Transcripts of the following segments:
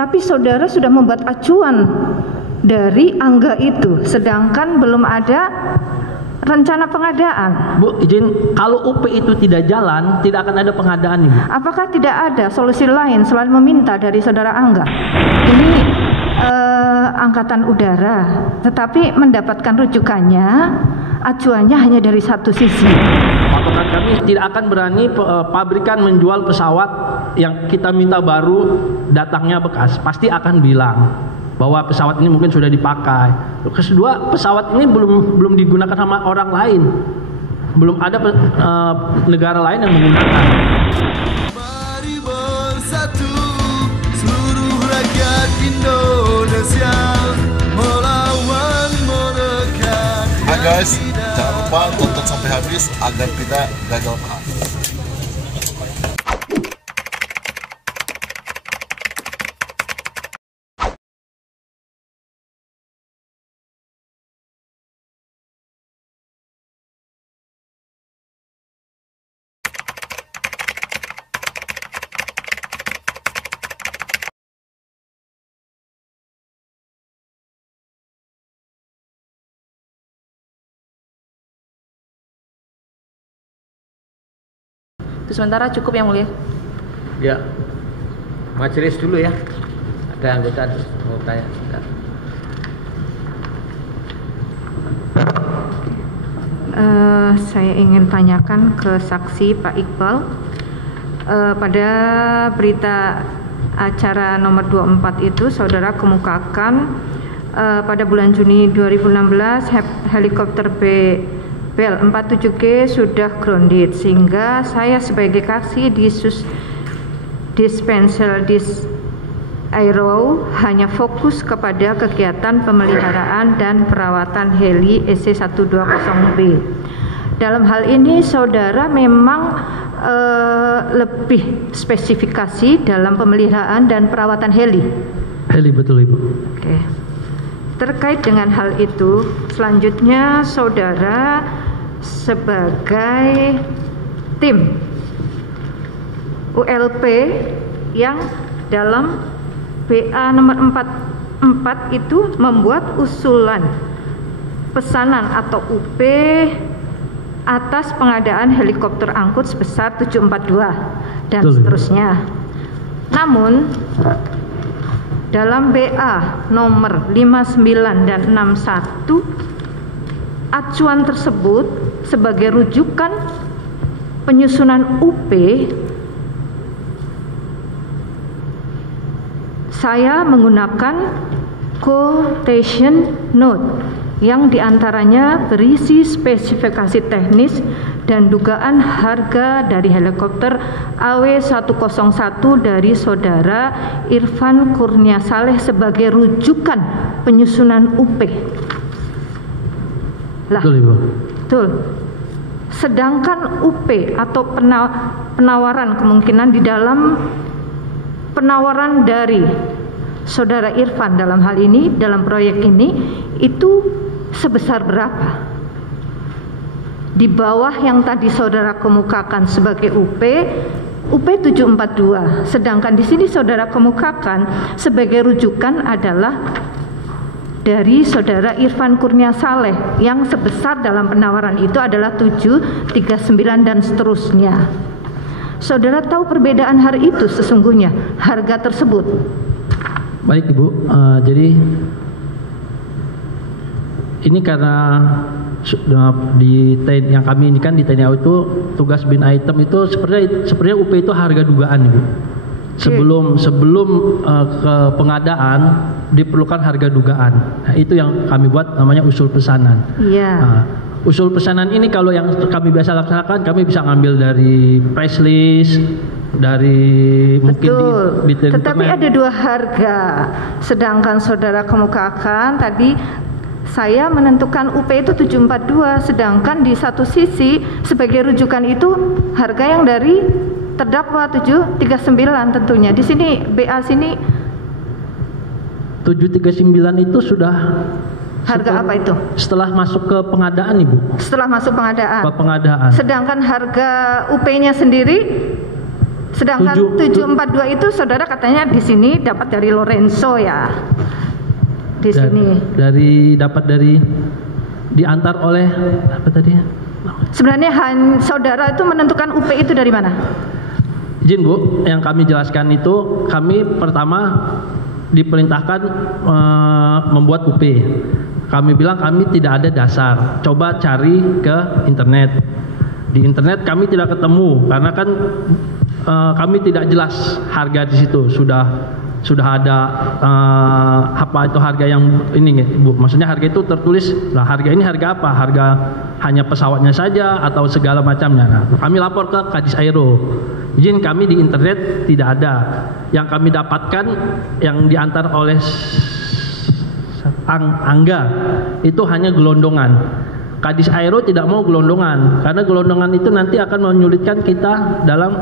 Tapi saudara sudah membuat acuan dari angga itu, sedangkan belum ada rencana pengadaan. Bu, izin, kalau UP itu tidak jalan, tidak akan ada pengadaan, Ibu. Apakah tidak ada solusi lain selain meminta dari saudara Angga? Ini angkatan udara, tetapi mendapatkan rujukannya, acuannya hanya dari satu sisi. Patokan kami tidak akan berani pabrikan menjual pesawat yang kita minta baru, datangnya bekas. Pasti akan bilang bahwa pesawat ini mungkin sudah dipakai. Kedua, pesawat ini belum digunakan sama orang lain. Belum ada negara lain yang menggunakan. Mari bersatu seluruh rakyat Indonesia melawan mereka. Hai guys, jangan lupa tonton sampai habis agar tidak gagal paham. Sementara cukup yang mulia. Ya, majelis dulu ya. Ada anggota mau tanya. Saya ingin tanyakan ke saksi Pak Iqbal. Pada berita acara nomor 24 itu saudara kemukakan pada bulan Juni 2016 helikopter Bell 47G sudah grounded, sehingga saya sebagai saksi di Dispensel Aero hanya fokus kepada kegiatan pemeliharaan dan perawatan heli EC120B. Dalam hal ini saudara memang lebih spesifikasi dalam pemeliharaan dan perawatan heli. Heli, betul, Ibu. Oke. Terkait dengan hal itu, selanjutnya saudara sebagai tim ULP yang dalam BA nomor 44 itu membuat usulan pesanan atau UP atas pengadaan helikopter angkut sebesar 742 dan seterusnya. Namun dalam BA nomor 59 dan 61 acuan tersebut sebagai rujukan penyusunan UP, saya menggunakan quotation note yang diantaranya berisi spesifikasi teknis dan dugaan harga dari helikopter AW101 dari saudara Irfan Kurnia Saleh sebagai rujukan penyusunan UP. Lah, Betul, Ibu. betul. Sedangkan UP atau penawaran kemungkinan di dalam penawaran dari saudara Irfan dalam hal ini, dalam proyek ini, itu sebesar berapa? Di bawah yang tadi saudara kemukakan sebagai UP 742, sedangkan di sini saudara kemukakan sebagai rujukan adalah dari saudara Irfan Kurnia Saleh yang sebesar dalam penawaran itu adalah 739 dan seterusnya. Saudara tahu perbedaan hari itu sesungguhnya harga tersebut? Baik, Ibu. Jadi ini karena di TNI yang kami ini kan di TNI AU itu tugas bin item itu sepertinya UP itu harga dugaan, Ibu. Sebelum ke pengadaan diperlukan harga dugaan. Nah, itu yang kami buat namanya usul pesanan. Iya. Nah, usul pesanan ini kalau yang kami biasa laksanakan, kami bisa ngambil dari price list, dari mungkin di Tetapi ada dua harga. Sedangkan saudara kemukakan tadi saya menentukan UP itu 742, sedangkan di satu sisi sebagai rujukan itu harga yang dari terdakwa 739 tentunya. Di sini BA sini 739 itu sudah harga apa itu? Setelah masuk ke pengadaan, Ibu. Setelah masuk pengadaan. Ke pengadaan. Sedangkan harga UP-nya sendiri Sedangkan 742 itu saudara katanya di sini dapat dari Lorenzo ya. Di sini. Dapat dari diantar oleh apa tadi? Sebenarnya saudara itu menentukan UP itu dari mana? Izin Bu, yang kami jelaskan itu kami pertama diperintahkan membuat UP. Kami bilang kami tidak ada dasar. Coba cari ke internet. Di internet kami tidak ketemu karena kan kami tidak jelas harga di situ. Sudah ada apa itu harga yang ini Bu. Maksudnya harga itu tertulis, nah harga ini harga apa? Harga hanya pesawatnya saja atau segala macamnya. Nah, kami lapor ke Kadis Aero. Izin kami di internet tidak ada. Yang kami dapatkan yang diantar oleh Angga itu hanya gelondongan. Kadis Aero tidak mau gelondongan karena gelondongan itu nanti akan menyulitkan kita dalam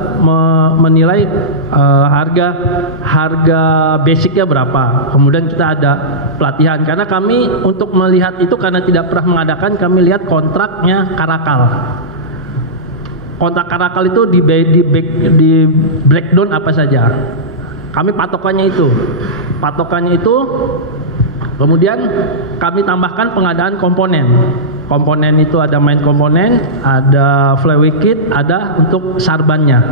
menilai harga basicnya berapa. Kemudian kita ada pelatihan karena kami untuk melihat itu karena tidak pernah mengadakan, kami lihat kontraknya Karakal. Kontrak Karakal itu di breakdown apa saja. Kami patokannya itu. Kemudian kami tambahkan pengadaan komponen. Komponen itu ada main komponen, ada flywheel kit, ada untuk sarbannya,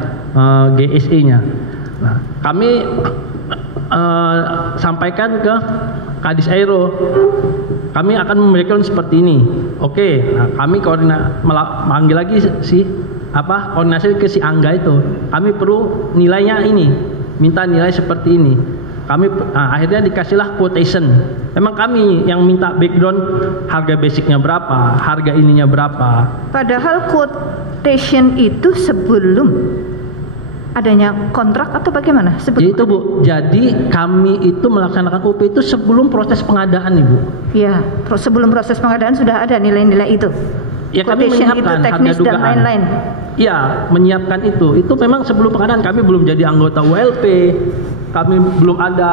GSE-nya. Nah, kami sampaikan ke Kadis Aero. Kami akan memberikan seperti ini. Oke, nah, kami manggil lagi koordinasi ke si Angga itu. Kami perlu nilainya ini, minta nilai seperti ini. Kami akhirnya dikasihlah quotation. Memang kami yang minta background harga basicnya berapa, harga ininya berapa. Padahal quotation itu sebelum adanya kontrak atau bagaimana? Sebelum itu Bu. Jadi kami itu melaksanakan UP itu sebelum proses pengadaan Ibu. Iya, sebelum proses pengadaan sudah ada nilai-nilai itu. Ya kami menyiapkan itu teknis dan lain-lain. Iya, menyiapkan itu. Itu memang sebelum pengadaan, kami belum jadi anggota WLP. Kami belum ada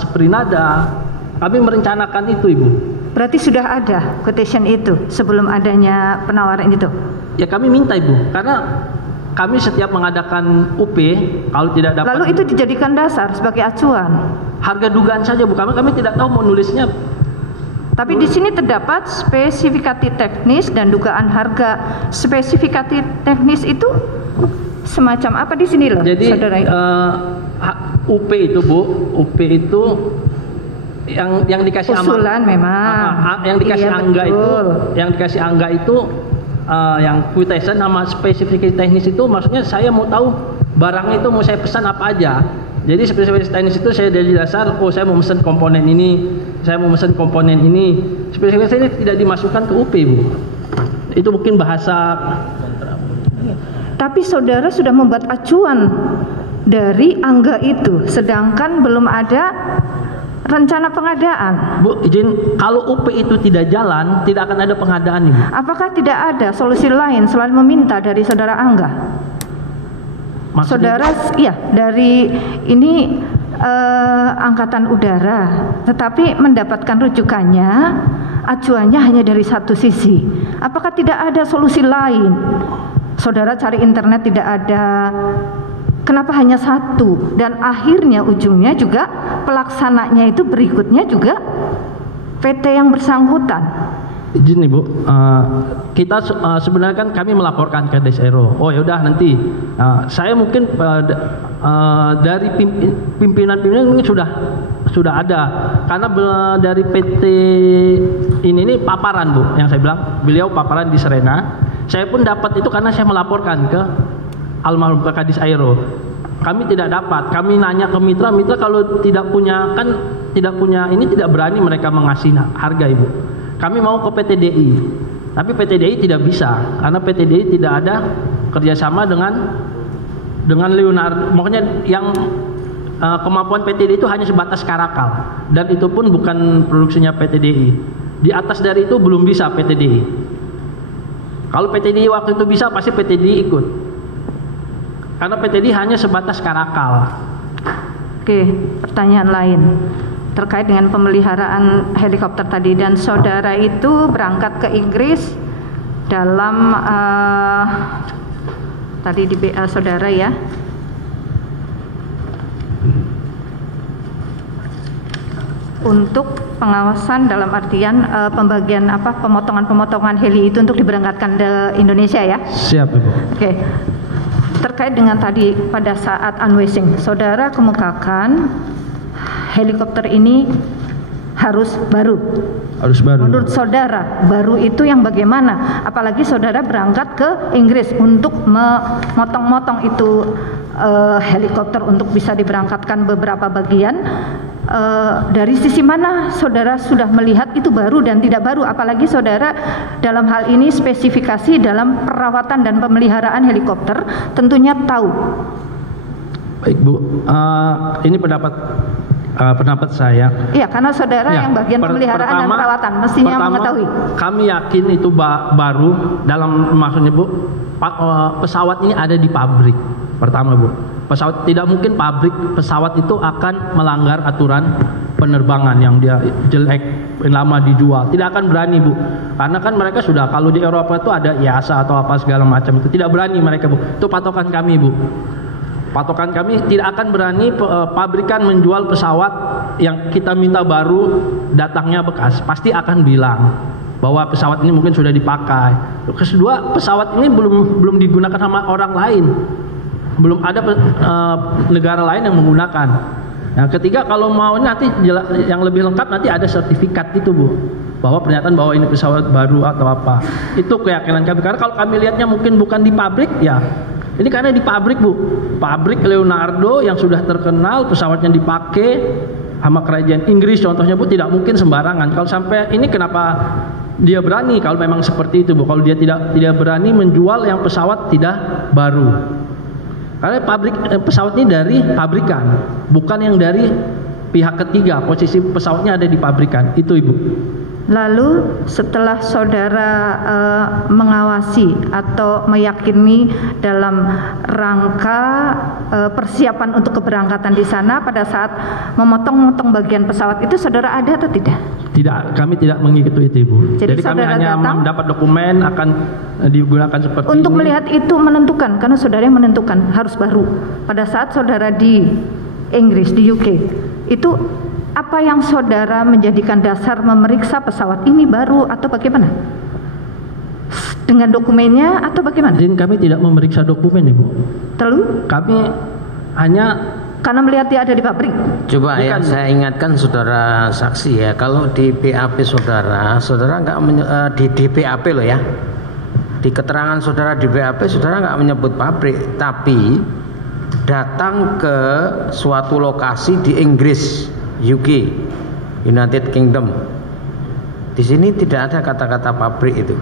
Sprinada. Kami merencanakan itu, Ibu. Berarti sudah ada quotation itu sebelum adanya penawaran itu? Ya kami minta, Ibu. Karena kami setiap mengadakan UP, kalau tidak dapat... Lalu itu dijadikan dasar sebagai acuan? Harga dugaan saja, Bu. Kami tidak tahu mau nulisnya. Tapi di sini terdapat spesifikasi teknis dan dugaan harga. Spesifikasi teknis itu semacam apa di sini loh, jadi, saudara? UP itu Bu, UP itu yang dikasih usulan memang. Yang dikasih iya, Angga betul. itu, yang dikasih Angga itu yang quotation sama spesifikasi teknis itu maksudnya saya mau tahu barangnya itu mau saya pesan apa aja. Jadi spesifikasi teknis itu saya dari dasar, saya mau pesan komponen ini, saya mau pesan komponen ini. Spesifikasi ini tidak dimasukkan ke UP, Bu. Itu mungkin bahasa kontra. Tapi saudara sudah membuat acuan dari Angga itu, sedangkan belum ada rencana pengadaan. Bu, izin, kalau UP itu tidak jalan, tidak akan ada pengadaan ini. Apakah tidak ada solusi lain selain meminta dari saudara Angga? Maksudnya? Saudara, iya, dari ini Angkatan Udara, tetapi mendapatkan rujukannya, acuannya hanya dari satu sisi. Apakah tidak ada solusi lain? Saudara cari internet tidak ada. Kenapa hanya satu? Dan akhirnya ujungnya juga pelaksananya itu berikutnya juga PT yang bersangkutan. Izin Ibu, kita sebenarnya kan kami melaporkan ke Kadis Aero. Oh ya udah nanti saya mungkin dari pimpinan-pimpinan ini sudah ada karena dari PT ini paparan Bu, yang saya bilang beliau paparan di Serena. Saya pun dapat itu karena saya melaporkan ke almarhum ke Kadis Aero. Kami tidak dapat. Kami nanya ke mitra kalau tidak punya ini tidak berani mereka mengasih harga Ibu. Kami mau ke PT DI, tapi PT DI tidak bisa karena PT DI tidak ada kerjasama dengan Leonardo. Makanya yang kemampuan PT DI itu hanya sebatas Karakal dan itu pun bukan produksinya PT DI. Di atas dari itu belum bisa PT DI. Kalau PT DI waktu itu bisa pasti PT DI ikut. Karena PT DI hanya sebatas Karakal. Oke, pertanyaan lain terkait dengan pemeliharaan helikopter tadi, dan saudara itu berangkat ke Inggris dalam tadi di BA saudara ya, untuk pengawasan dalam artian pembagian pemotongan heli itu untuk diberangkatkan ke Indonesia ya. Siap Ibu. Oke. Terkait dengan tadi pada saat unwasing, saudara kemukakan helikopter ini harus baru. Harus baru. Menurut saudara, baru itu yang bagaimana? Apalagi saudara berangkat ke Inggris untuk memotong-motong itu helikopter untuk bisa diberangkatkan beberapa bagian. Dari sisi mana saudara sudah melihat itu baru dan tidak baru? Apalagi saudara dalam hal ini spesifikasi dalam perawatan dan pemeliharaan helikopter tentunya tahu. Baik Bu, ini pendapat saya. Iya, karena saudara yang bagian pemeliharaan dan perawatan mestinya mengetahui. Kami yakin itu baru dalam maksudnya Bu, pesawat ini ada di pabrik. Pertama Bu, pesawat tidak mungkin pabrik pesawat itu akan melanggar aturan penerbangan yang dia jelek lama dijual. Tidak akan berani Bu, karena kan mereka sudah, kalau di Eropa itu ada IASA atau apa segala macam itu, tidak berani mereka Bu. Itu patokan kami Bu. Patokan kami tidak akan berani pabrikan menjual pesawat yang kita minta baru, datangnya bekas. Pasti akan bilang bahwa pesawat ini mungkin sudah dipakai. Kedua, pesawat ini belum digunakan sama orang lain. Belum ada negara lain yang menggunakan. Yang ketiga, kalau mau nanti yang lebih lengkap nanti ada sertifikat itu Bu, bahwa pernyataan bahwa ini pesawat baru atau apa. Itu keyakinan kami. Karena kalau kami lihatnya mungkin bukan di pabrik ya. Ini karena di pabrik Bu, pabrik Leonardo yang sudah terkenal, pesawatnya dipakai sama kerajaan Inggris contohnya Bu, tidak mungkin sembarangan. Kalau sampai ini kenapa dia berani kalau memang seperti itu Bu? Kalau dia tidak berani menjual yang pesawat tidak baru. Karena pesawat ini dari pabrikan, bukan yang dari pihak ketiga. Posisi pesawatnya ada di pabrikan, itu Ibu. Lalu setelah saudara mengawasi atau meyakini dalam rangka persiapan untuk keberangkatan di sana, pada saat memotong-motong bagian pesawat itu saudara ada atau tidak? Tidak, kami tidak mengikuti itu Ibu. Jadi kami hanya mendapat dokumen akan digunakan seperti untuk ini. Melihat itu menentukan, karena saudara yang menentukan harus baru. Pada saat saudara di Inggris, di UK, itu apa yang saudara menjadikan dasar memeriksa pesawat ini baru atau bagaimana? Dengan dokumennya atau bagaimana? Jadi kami tidak memeriksa dokumen Ibu. Lalu? Kami hanya karena melihat dia ada di pabrik. Coba ya, saya ingatkan saudara saksi ya, kalau di BAP saudara nggak di BAP loh ya, di keterangan saudara di BAP saudara nggak menyebut pabrik, tapi datang ke suatu lokasi di Inggris, UK, United Kingdom. Di sini tidak ada kata-kata pabrik itu.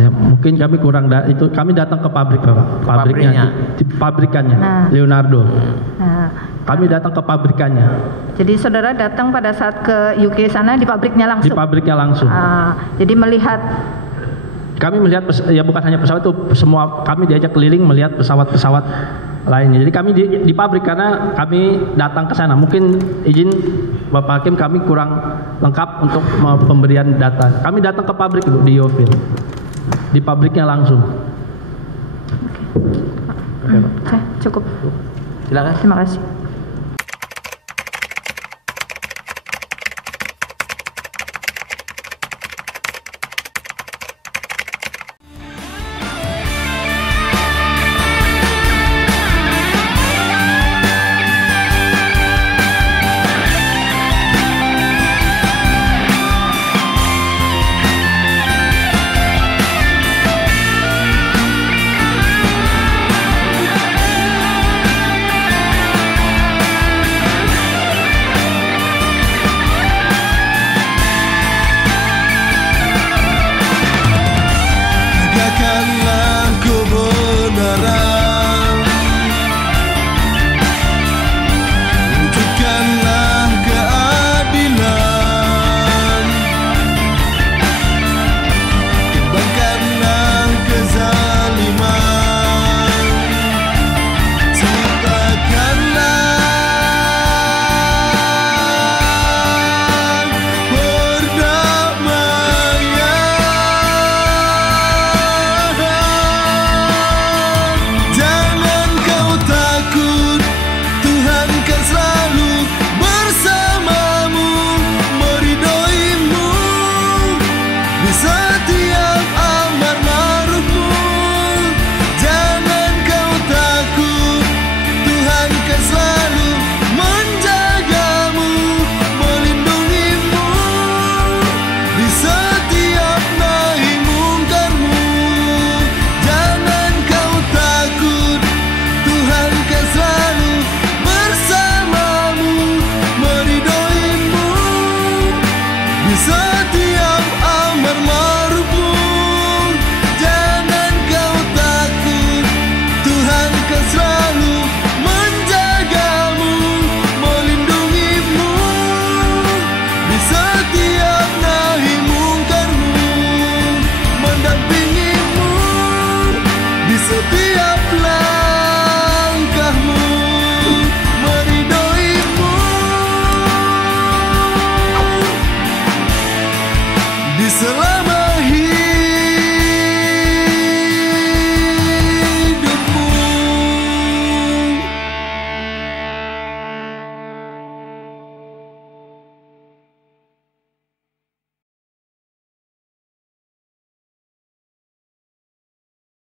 Ya, mungkin kami kurang itu. Kami datang ke pabrik Bapak. Pabriknya, di pabrikannya Leonardo. Kami datang ke pabrikannya. Jadi saudara datang pada saat ke UK sana di pabriknya langsung. Di pabriknya langsung. Jadi melihat. Kami melihat ya, bukan hanya pesawat itu, semua kami diajak keliling melihat pesawat-pesawat lainnya. Jadi kami di pabrik karena kami datang ke sana. Mungkin izin Bapak Hakim, kami kurang lengkap untuk pemberian data. Kami datang ke pabrik Bu, di Yeovil. Di pabriknya langsung. Oke, cukup. Silakan. Terima kasih.